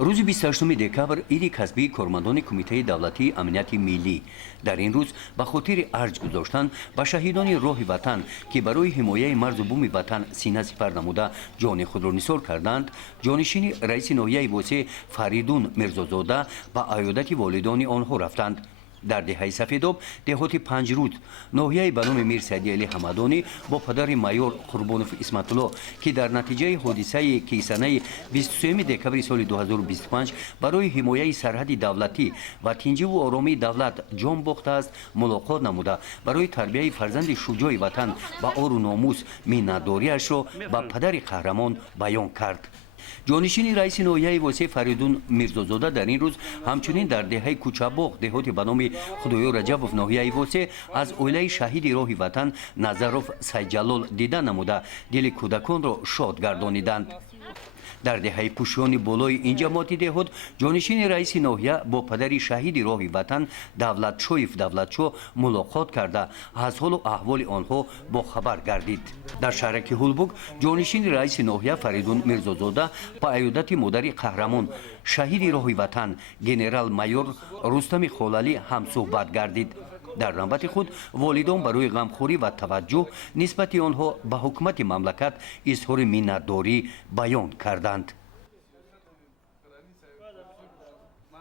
روز 28 دکبر ایدی کسبی کارمندان کمیته دولتی امنیت ملی در این روز به خاطر ارج گذاشتن به شهیدان راه وطن که برای حمایت مرز و بوم وطن سینه سپر نموده جان خود را نثار کردند، جانشین رئیس ناحیه واسه فریدون میرزازاده به عیادت والدان آنها رفتند. در دهه سفیداب دهات پنجرود ناحیه به نام میر سعدی علی حمدانی با پدر مایور قربانوف اسمت الله که در نتیجه حادثه کیسانه 23 دکبر سال 2025 برای حمایت سرحد دولتی و تنظیم و آرامی دولت جان باخته است ملاقات نموده برای تربیت فرزند شجاع وطن با آر و ناموس میnnت‌داری‌اش را به پدر قهرمان بیان کرد. جانشین رئیس ناحیه واسه فریدون میرزازاده در این روز همچنین در دهه کوچاباغ دهات به نام خدایا رجبوف ناحیه واسه از اویله شهید راه وطن نظروف سیدجلال دیدن نموده دل کودکان را شاد گردانیدند. در دهه پوشیان بالای این جماعت دهات جانشین رئیس ناحیه با پدر شهید راه وطن دولتشویف دولتشو ملاقات کرده از حال و احوال آنها با خبر گردید. در شهر کهولبوگ جانشین رئیس ناحیه فریدون میرزازاده با عیادت مادر قهرمان شهید راه وطن گنرال مایور رستم خالعلی هم صحبت گردید. در نوبت خود والدان برای غمخوری و توجه نسبت آنها به حکومت مملکت اظهار منت‌داری بیان کردند.